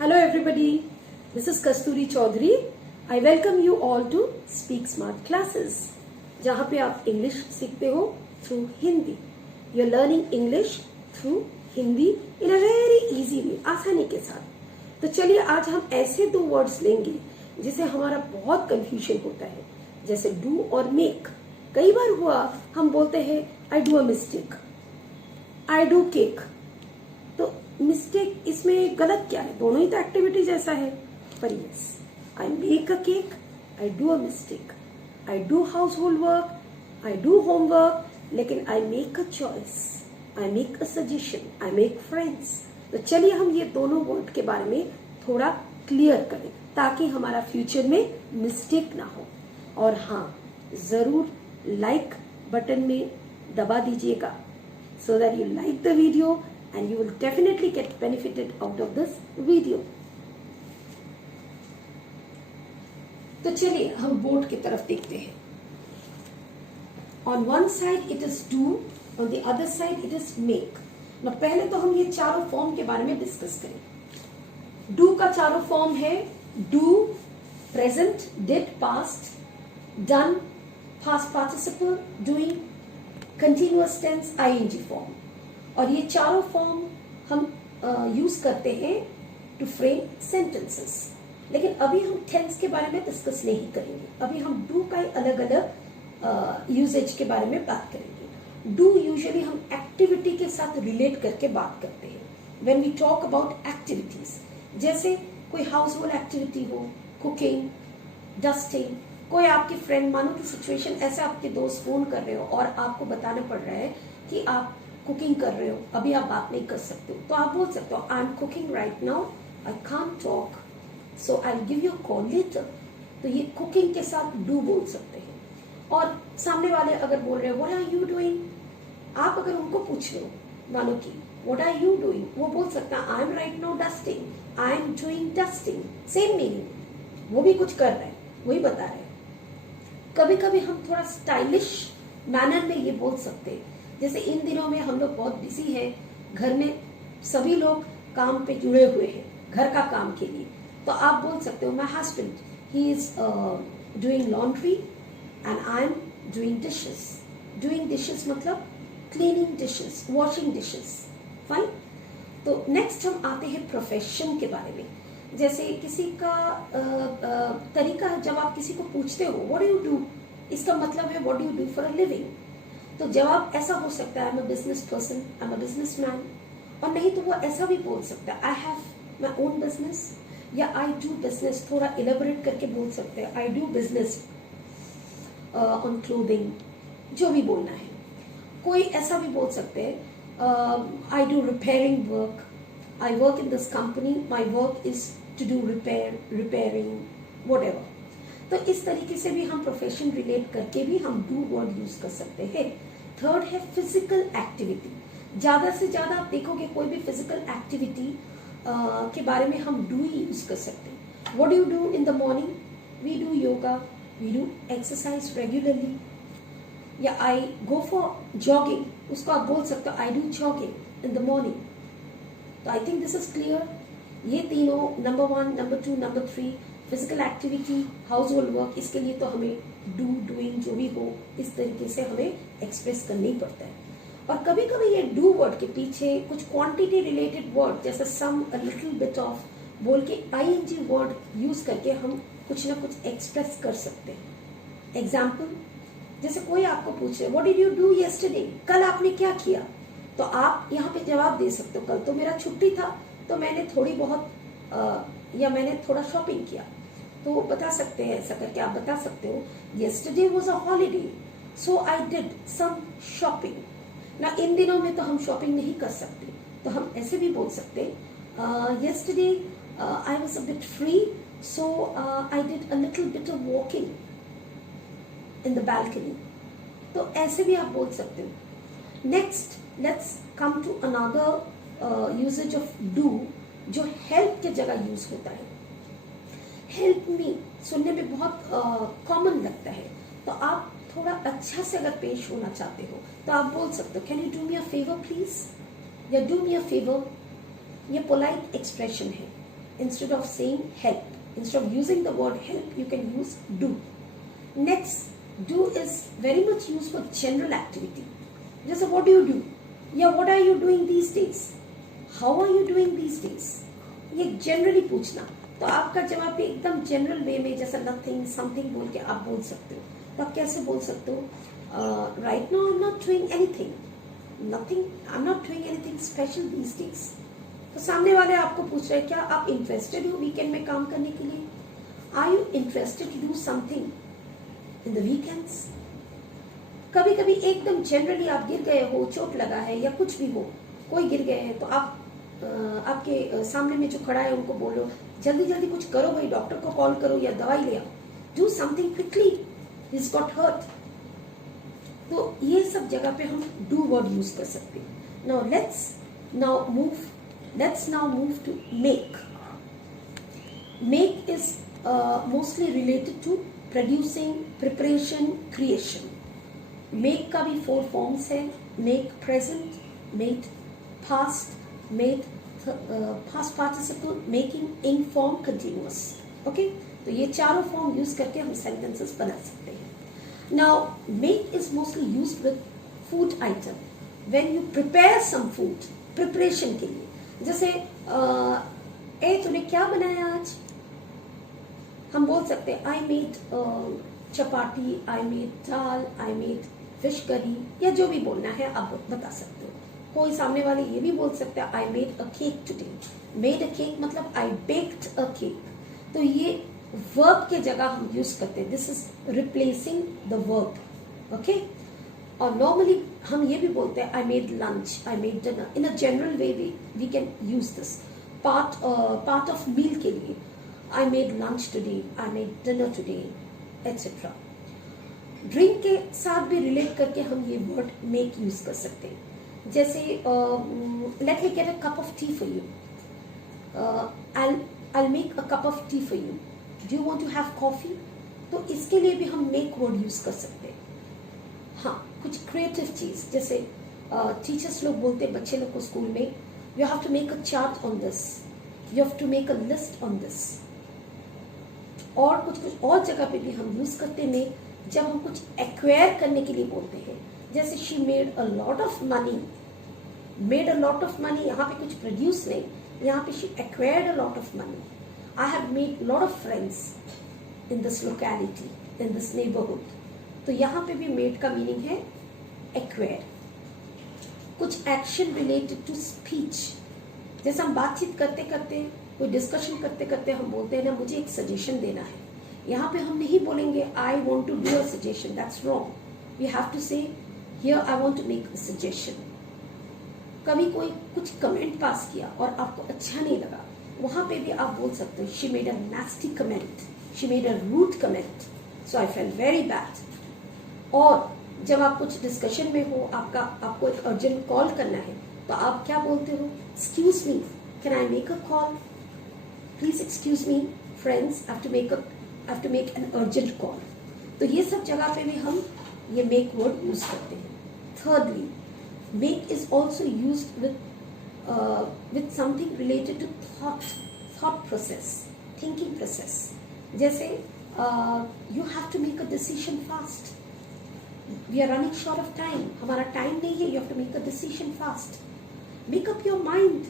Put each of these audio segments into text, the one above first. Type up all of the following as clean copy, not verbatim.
Hello everybody, this is Kasturi Chaudhary. I welcome you all to Speak Smart Classes, जहाँ पे आप English सीखते हो through Hindi. You're learning English through Hindi in a very easy way, आसानी के साथ. तो चलिए आज हम ऐसे दो वर्ड्स लेंगे जिसे हमारा बहुत कंफ्यूजन होता है, जैसे डू और मेक. कई बार हुआ हम बोलते हैं आई do a mistake, I do cake. तो मिस्टेक इसमें गलत क्या है? दोनों ही तो एक्टिविटी जैसा है. पर yes, I make a cake, I do a mistake, I do house hold work, I do homework, लेकिन I make a choice, I make a suggestion, I make friends. तो चलिए हम ये दोनों वर्ड के बारे में थोड़ा क्लियर करें ताकि हमारा फ्यूचर में मिस्टेक ना हो. और हाँ, जरूर लाइक बटन में दबा दीजिएगा so that you like the video and you will definitely get benefited out of this video. तो चलिए हम बोर्ड की तरफ देखते हैं. On one side it is do, on the other side it is make. ना पहले तो हम ये चारों फॉर्म के बारे में डिस्कस करें. do का चारों फॉर्म है do, present, did, past, done, past participle, doing, continuous tense, ING form. और ये चारों फॉर्म हम यूज करते हैं टू फ्रेम सेंटेंसेस. लेकिन अभी हम टेंस के बारे में डिस्कस नहीं करेंगे. अभी हम डू का अलग अलग यूजेज के बारे में बात करेंगे. डू यूजुअली हम एक्टिविटी के साथ रिलेट करके बात करते हैं. When we talk about activities, जैसे कोई हाउस होल्ड एक्टिविटी हो, कुकिंग, डस्टिंग. कोई आपकी फ्रेंड, मानो की सिचुएशन ऐसे आपके दोस्त फोन कर रहे हो और आपको बताना पड़ रहा है कि आप कुकिंग कर रहे हो, अभी आप बात नहीं कर सकते हो, तो आप बोल सकते हो I am cooking right now, I can't talk, so I will give you call later. तो ये कुकिंग के साथ डू बोल सकते हैं. और सामने वाले अगर बोल रहे हो व्हाट आर यू डूइंग, आप अगर उनको पूछ रहे हो मानो की व्हाट आर यू डूइंग, वो बोल सकता है I am right now dusting, I am doing dusting. Same meaning, वो भी कुछ कर रहे हैं, वही बता रहे हैं. कभी कभी हम थोड़ा स्टाइलिश मैनर में ये बोल सकते हैं, जैसे इन दिनों में हम लोग बहुत बिजी हैं, घर में सभी लोग काम पे जुड़े हुए हैं घर का काम के लिए. तो आप बोल सकते हो my husband he is doing laundry and I am doing dishes. Doing dishes मतलब cleaning dishes, washing dishes. Fine. तो नेक्स्ट हम आते हैं प्रोफेशन के बारे में. जैसे किसी का तरीका है, जब आप किसी को पूछते हो व्हाट डू यू डू, इसका मतलब है what do you do for a living. तो जवाब ऐसा हो सकता है I am a business person, I am a businessman. और नहीं तो वो ऐसा भी बोल सकता है I have my own business, या आई डू बिजनेस. थोड़ा इलेबोरेट करके बोल सकते हैं I do business on clothing, जो भी बोलना है. कोई ऐसा भी बोल सकते हैं I do repairing work, I work in this company, my work is to do repairing, whatever. तो इस तरीके से भी हम प्रोफेशन रिलेट करके भी हम डू वर्ड यूज कर सकते हैं. थर्ड है फिजिकल एक्टिविटी. ज्यादा से ज्यादा आप देखोगे कोई भी फिजिकल एक्टिविटी के बारे में हम डू ही यूज कर सकते हैं. What do you do in the morning, we do yoga, we do exercise regularly. या आई गो फॉर जॉगिंग, उसको आप बोल सकते हो I do jogging in the morning. तो I think this is clear. ये तीनों number 1, number 2, number 3 physical activity, house hold work, इसके लिए तो हमें डू, डूइंग जो भी हो इस तरीके से हमें एक्सप्रेस करना ही पड़ता है. और कभी कभी ये डू वर्ड के पीछे कुछ क्वांटिटी रिलेटेड वर्ड जैसे सम, अ लिटिल बिट ऑफ बोल के आईएनजी वर्ड यूज करके हम कुछ ना कुछ एक्सप्रेस कर सकते हैं. एग्जाम्पल, जैसे कोई आपको पूछे what did you do yesterday, कल आपने क्या किया, तो आप यहाँ पे जवाब दे सकते हो कल तो मेरा छुट्टी था, तो मैंने थोड़ी बहुत या मैंने थोड़ा शॉपिंग किया. तो बता सकते हैं, ऐसा करके आप बता सकते हो yesterday was a holiday so I did some shopping. ना इन दिनों में तो हम शॉपिंग नहीं कर सकते, तो हम ऐसे भी बोल सकते yesterday I was a bit free so I did a little bit of walking in the balcony. तो ऐसे भी आप बोल सकते हो. Next let's come to another usages of do जो हेल्प के जगह यूज होता है. हेल्प मी सुनने में बहुत कॉमन लगता है, तो आप थोड़ा अच्छा से अगर पेश होना चाहते हो तो आप बोल सकते हो can you do me a favour please, या डू मी अ फेवर. ये पोलाइट एक्सप्रेशन है. instead of saying help, instead of using the word help, you can use do. Next, do is very much used for general activity. Just what do you do? Yeah, what are you doing these days? How are you doing these days? ये generally पूछना, तो आपका जवाब भी एकदम general वे में, जैसा nothing something बोल के आप बोल सकते हो. तो आप कैसे बोल सकते हो? Right now I am not doing anything, nothing, I am not doing anything special these days. तो सामने वाले आपको पूछ रहे हैं क्या आप इंटरेस्टेड हो वीकेंड में काम करने के लिए? Are you interested to do something in the weekends? कभी कभी एकदम जनरली आप गिर गए हो, चोट लगा है या कुछ भी हो, कोई गिर गए हैं, तो आप आपके सामने में जो खड़ा है उनको बोलो जल्दी जल्दी कुछ करो भाई, डॉक्टर को कॉल करो या दवाई ले आओ, do something quickly, he got hurt. तो ये सब जगह पे हम डू वर्ड यूज कर सकते हैं. Now let's now move to make. Make is mostly related to producing, preparation, creation. Make का भी 4 फॉर्म्स है. Make present, made past, made past participle, making, inform, continuous. Okay, तो ये चारों फॉर्म यूज करके हम सेंटेंसेस बना सकते हैं. Now make is mostly used with food item. When you prepare some food, preparation के लिए, जैसे ए तूने क्या बनाया आज, हम बोल सकते हैं I made chapati, I made dal, I made fish curry, या जो भी बोलना है आप बता सकते हो. कोई सामने वाले ये भी बोल सकता है I made a cake today. Made a cake मतलब आई बेक्ड अ केक. तो ये वर्ब के जगह हम यूज करते हैं. This is replacing the verb. Okay, और नॉर्मली हम ये भी बोलते हैं I made lunch, I made dinner. In a general way we can use this. Part of meal के लिए I made lunch today, I made dinner today, etcetera. Drink के साथ भी रिलेट करके हम ये वर्ड मेक यूज कर सकते हैं. जैसे let me get a cup of T for you. I'll make a cup of tea for you. Do you want to have coffee? तो इसके लिए भी हम make वर्ड यूज कर सकते हैं. हाँ, कुछ क्रिएटिव चीज, जैसे टीचर्स लोग बोलते हैं बच्चे लोग को स्कूल में, you have to make a chart on this, you have to make a list on this. और कुछ और जगह पे भी हम यूज करते हैं जब हम कुछ एक्वायर करने के लिए बोलते हैं. जैसे she made a lot of money. Made a lot of money, यहाँ पे कुछ प्रोड्यूस नहीं, यहाँ पे she acquired a lot of money. I have made lot of friends in this locality, in this neighbourhood. तो यहाँ पे भी मेड का मीनिंग है एक्वायर. कुछ एक्शन रिलेटेड टू स्पीच, जैसे हम बातचीत करते करते, कोई डिस्कशन करते करते हम बोलते हैं ना मुझे एक सजेशन देना है. यहाँ पे हम नहीं बोलेंगे I want to do a suggestion, that's wrong. We have to say here I want to make a suggestion. कभी कोई कुछ कमेंट पास किया और आपको अच्छा नहीं लगा, वहां पे भी आप बोल सकते हो she made a nasty comment, she made a rude comment, so I felt very bad. और जब आप कुछ डिस्कशन में हो, आपको एक अर्जेंट कॉल करना है, तो आप क्या बोलते हो? Excuse me, can I make a call? Please excuse me friends, I have to make an urgent call. तो ये सब जगह पे भी हम ये मेक वर्ड यूज करते हैं. Thirdly, make is also used with something related to thought process, thinking process. जैसे you have to make a decision fast. We are running short of time. हमारा टाइम नहीं है. You have to make a decision fast. Make up your mind.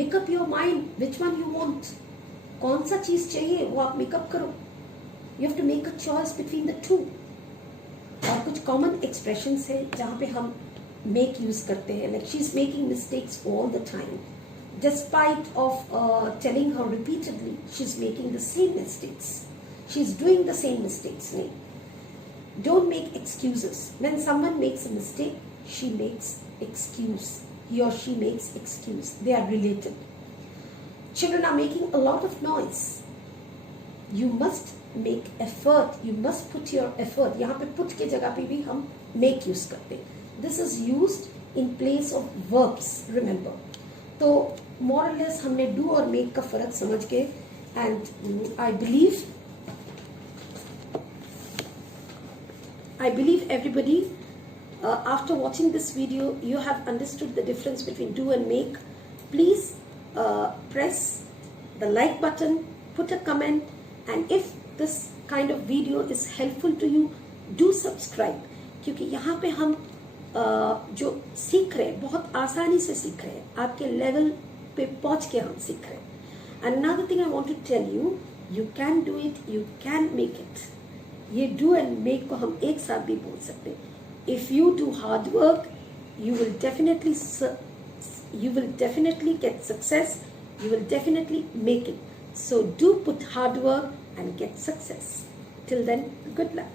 Make up your mind. Which one you want? कौन सा चीज चाहिए वो आप makeup करो. You have to make a choice between the two. और कुछ कॉमन एक्सप्रेशंस है जहाँ पे हम मेक यूज करते हैं. Like she is making mistakes all the time. Despite of telling her repeatedly, she's making the same mistakes. She's doing the same mistakes. Don't make excuses. When someone makes a mistake, she makes excuse. He or she makes excuse. They are related. Children are making a lot of noise. You must make effort. You must put your effort. यहाँ पे put के जगह पे भी हम make use करते हैं. This is used in place of verbs. Remember. तो more or less हमने do और make का फर्क समझ के, and I believe everybody after watching this video you have understood the difference between do and make. Please press the like button, put a comment, and if this kind of video is helpful to you, do subscribe. क्योंकि यहाँ पे हम जो सीख रहे हैं बहुत आसानी से सीख रहे हैं, आपके लेवल पे पहुंच के हम सीख रहे हैं. Another thing I want to tell you, you can do it, you can make it. ये do and make को हम एक साथ भी बोल सकते हैं. If you do hard work, you will definitely get success. You will definitely make it. So do put hard work and get success. Till then, good luck.